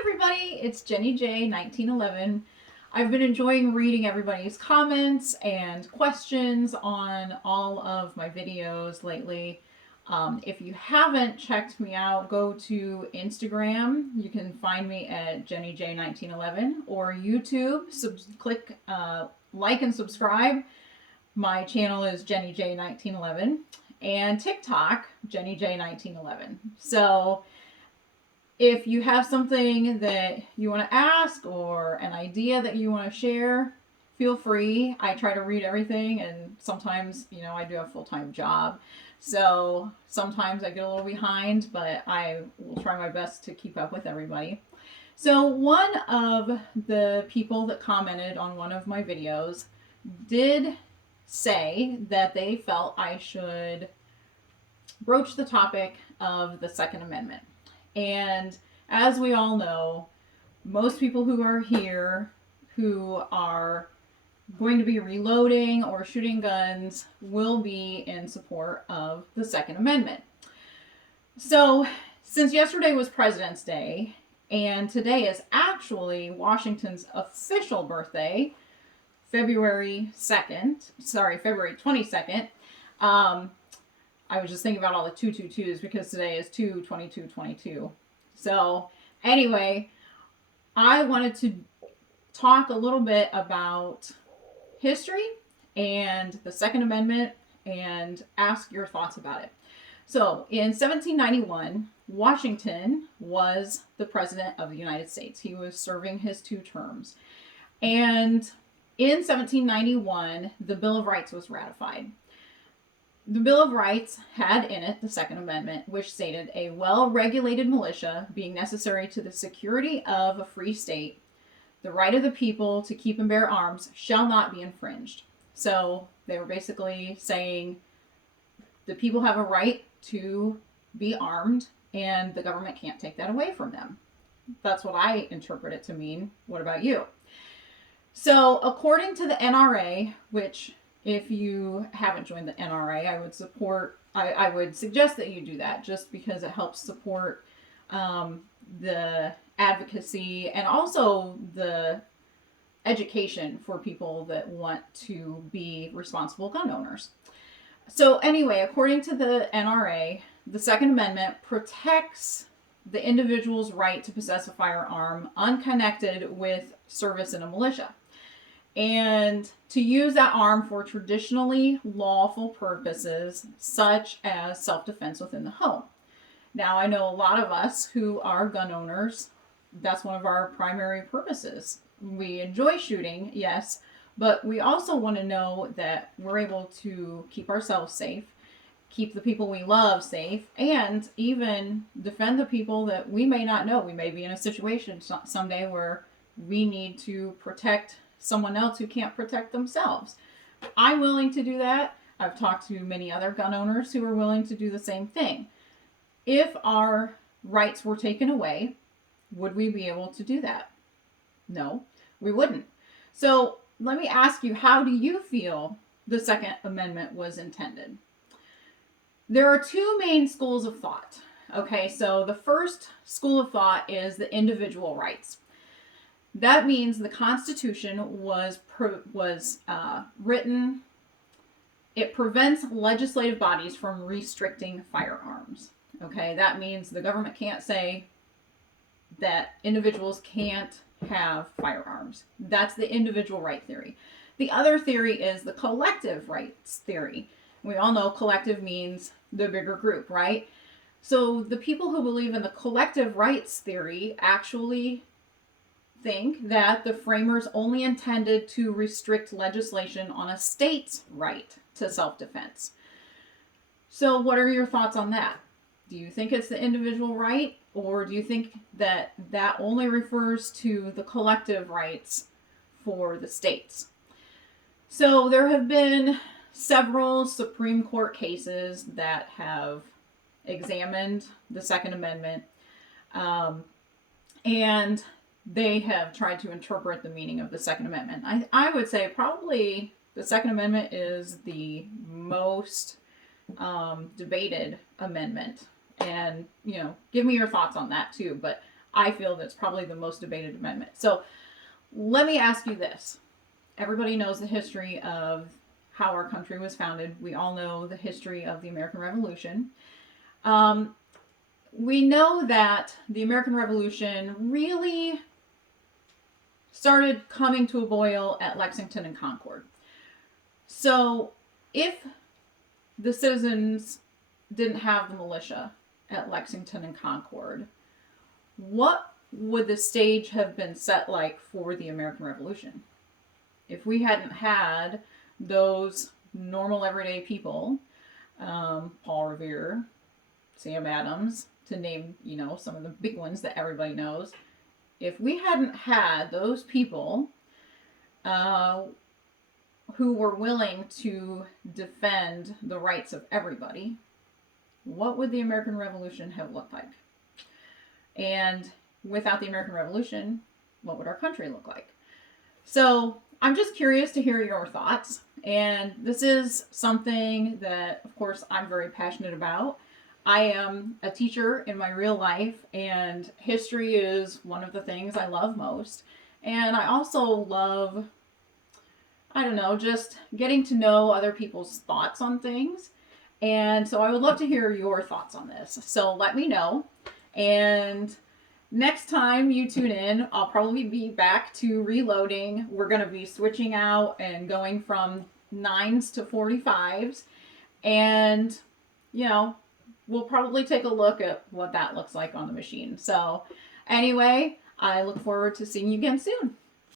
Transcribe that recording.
everybody, it's Jenny J 1911. I've been enjoying reading everybody's comments and questions on all of my videos lately. If you haven't checked me out, go to Instagram. You can find me at Jenny J 1911 or YouTube. Click like and subscribe. My channel is Jenny J 1911 and TikTok Jenny J 1911. So if you have something that you want to ask or an idea that you want to share, feel free. I try to read everything, and sometimes, I do have a full-time job. So sometimes I get a little behind, but I will try my best to keep up with everybody. So one of the people that commented on one of my videos did say that they felt I should broach the topic of the Second Amendment. And as we all know, most people who are here who are going to be reloading or shooting guns will be in support of the Second Amendment. So, since yesterday was President's Day, and today is actually Washington's official birthday, February 22nd, I was just thinking about all the 222s because today is 2/22/22. So anyway, I wanted to talk a little bit about history and the Second Amendment and ask your thoughts about it. So in 1791, Washington was the president of the United States. He was serving his 2 terms. And in 1791, the Bill of Rights was ratified. The Bill of Rights had in it the Second Amendment, which stated a well-regulated militia being necessary to the security of a free state, the right of the people to keep and bear arms shall not be infringed. So they were basically saying the people have a right to be armed, and the government can't take that away from them. That's what I interpret it to mean. What about you? So according to the NRA, which if you haven't joined the NRA, I would suggest that you do that just because it helps support the advocacy and also the education for people that want to be responsible gun owners. So anyway, according to the NRA, the Second Amendment protects the individual's right to possess a firearm unconnected with service in a militia, and to use that arm for traditionally lawful purposes, such as self-defense within the home. Now, I know a lot of us who are gun owners, that's one of our primary purposes. We enjoy shooting, yes, but we also want to know that we're able to keep ourselves safe, keep the people we love safe, and even defend the people that we may not know. We may be in a situation someday where we need to protect someone else who can't protect themselves. I'm willing to do that. I've talked to many other gun owners who are willing to do the same thing. If our rights were taken away, would we be able to do that? No, we wouldn't. So let me ask you, how do you feel the Second Amendment was intended? There are 2 main schools of thought. Okay, so the first school of thought is the individual rights. That means the Constitution was written. It prevents legislative bodies from restricting firearms. Okay, that means the government can't say that individuals can't have firearms. That's the individual right theory. The other theory is the collective rights theory. We all know collective means the bigger group, right? So the people who believe in the collective rights theory actually think that the framers only intended to restrict legislation on a state's right to self-defense. So what are your thoughts on that? Do you think it's the individual right, or do you think that that only refers to the collective rights for the states? So there have been several Supreme Court cases that have examined the Second Amendment, and they have tried to interpret the meaning of the Second Amendment. I would say probably the Second Amendment is the most debated amendment. And, give me your thoughts on that too. But I feel that's probably the most debated amendment. So let me ask you this. Everybody knows the history of how our country was founded. We all know the history of the American Revolution. Um, we know that the American Revolution really started coming to a boil at Lexington and Concord. So if the citizens didn't have the militia at Lexington and Concord, what would the stage have been set like for the American Revolution? If we hadn't had those normal everyday people, Paul Revere, Sam Adams, to name, some of the big ones that everybody knows, if we hadn't had those people who were willing to defend the rights of everybody, what would the American Revolution have looked like? And without the American Revolution, what would our country look like? So I'm just curious to hear your thoughts. And this is something that, of course, I'm very passionate about. I am a teacher in my real life, and history is one of the things I love most. And I also love, just getting to know other people's thoughts on things. And so I would love to hear your thoughts on this. So let me know. And next time you tune in, I'll probably be back to reloading. We're going to be switching out and going from 9s to 45s. And, we'll probably take a look at what that looks like on the machine. So anyway, I look forward to seeing you again soon.